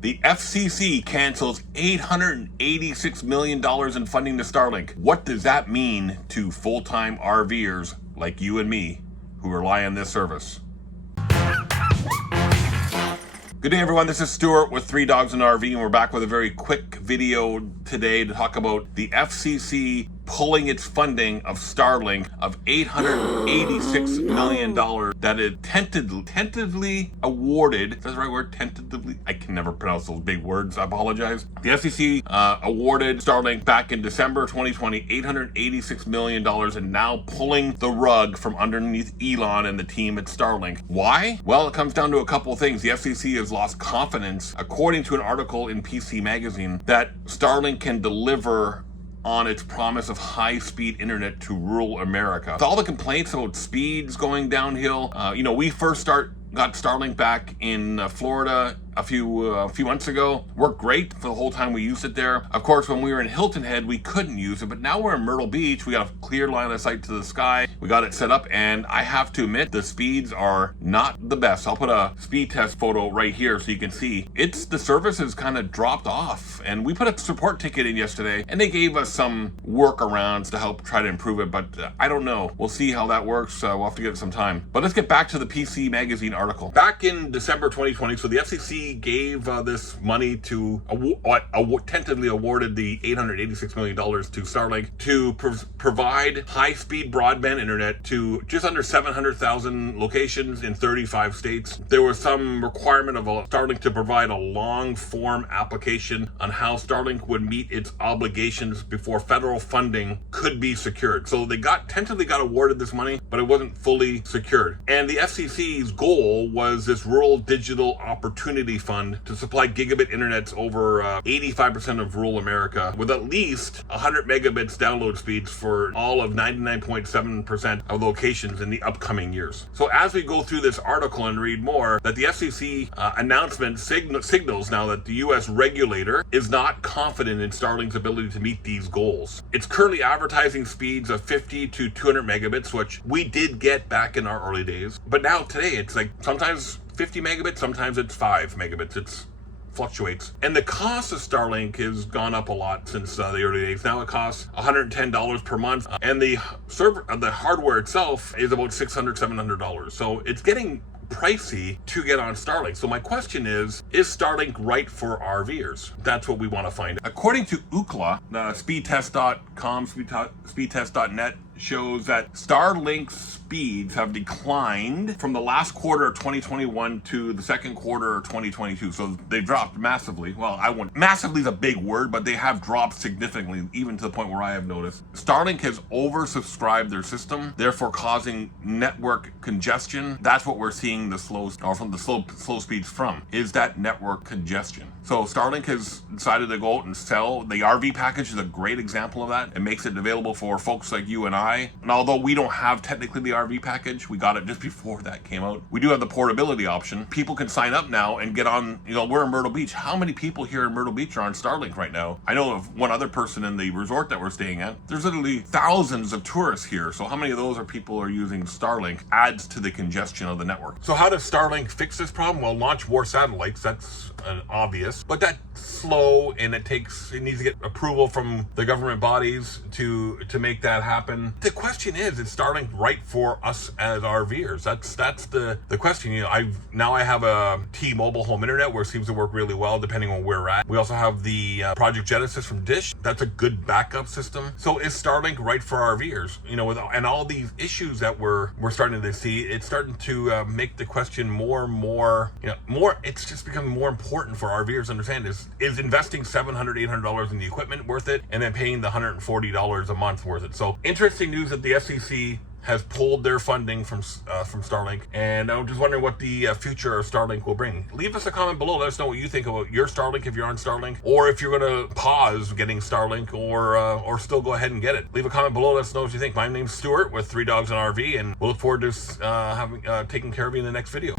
The FCC cancels $886 million in funding to Starlink. What does that mean to full-time RVers like you and me who rely on this service? Good day, everyone. This is Stuart with 3 Dogs and RV, and we're back with a very quick video today to talk about the FCC pulling its funding of Starlink of $886 million that it tentatively awarded. Is that the right word? Tentatively? I can never pronounce those big words. I apologize. The FCC awarded Starlink back in December 2020 $886 million and now pulling the rug from underneath Elon and the team at Starlink. Why? Well, it comes down to a couple of things. The FCC has lost confidence, according to an article in PC Magazine, that Starlink can deliver on its promise of high-speed internet to rural America. With all the complaints about speeds going downhill, we first got Starlink back in Florida a few months ago. Worked great for the whole time we used it there. Of course, when we were in Hilton Head, we couldn't use it, but now we're in Myrtle Beach. We got a clear line of sight to the sky. We got it set up, and I have to admit, the speeds are not the best. I'll put a speed test photo right here so you can see. The service has kind of dropped off, and we put a support ticket in yesterday, and they gave us some workarounds to help try to improve it, but I don't know. We'll see how that works. We'll have to give it some time. But let's get back to the PC Magazine article. Back in December 2020, so the FCC gave this money to tentatively awarded the $886 million to Starlink to provide high-speed broadband internet to just under 700,000 locations in 35 states. There was some requirement of Starlink to provide a long-form application on how Starlink would meet its obligations before federal funding could be secured. So they tentatively got awarded this money, but it wasn't fully secured. And the FCC's goal was this Rural Digital Opportunity Fund to supply gigabit internets over 85% of rural America with at least 100 megabits download speeds for all of 99.7% of locations in the upcoming years. So as we go through this article and read more, that the FCC announcement signals now that the U.S. regulator is not confident in Starlink's ability to meet these goals. It's currently advertising speeds of 50 to 200 megabits, which we did get back in our early days. But now today, it's like sometimes 50 megabits, sometimes it's 5 megabits. It fluctuates. And the cost of Starlink has gone up a lot since the early days. Now it costs $110 per month, and the hardware itself is about $600, $700. So it's getting pricey to get on Starlink. So my question is Starlink right for RVers? That's what we want to find. According to Ookla, speedtest.com, speedtest.net shows that Starlink's speeds have declined from the last quarter of 2021 to the second quarter of 2022. So they dropped massively. Well, massively is a big word, but they have dropped significantly, even to the point where I have noticed. Starlink has oversubscribed their system, therefore causing network congestion. That's what we're seeing the slow speeds from, is that network congestion. So Starlink has decided to go out and sell. The RV package is a great example of that. It makes it available for folks like you and I. And although we don't have technically the RV package, we got it just before that came out. We do have the portability option. People can sign up now and get on, we're in Myrtle Beach. How many people here in Myrtle Beach are on Starlink right now? I know of one other person in the resort that we're staying at. There's literally thousands of tourists here. So how many of those people are using Starlink? Adds to the congestion of the network. So how does Starlink fix this problem? Well, launch more satellites. That's obvious, but that's slow, and it needs to get approval from the government bodies to make that happen. The question is Starlink right for us as RVers? That's the question. I have a T-Mobile home internet where it seems to work really well depending on where we're at. We also have the Project Genesis from Dish. That's a good backup system. So is Starlink right for RVers? And all these issues that we're starting to see, it's starting to make the question more and more. It's just becoming more important for RVers to understand is investing $700, $800 in the equipment worth it, and then paying the $140 a month worth it. So interesting news that the FCC has pulled their funding from Starlink, and I'm just wondering what the future of Starlink will bring. Leave us a comment below. Let us know what you think about your Starlink, if you're on Starlink, or if you're going to pause getting Starlink, or still go ahead and get it. Leave a comment below. Let us know what you think. My name's Stuart with 3 Dogs and RV, and we'll look forward to taking care of you in the next video.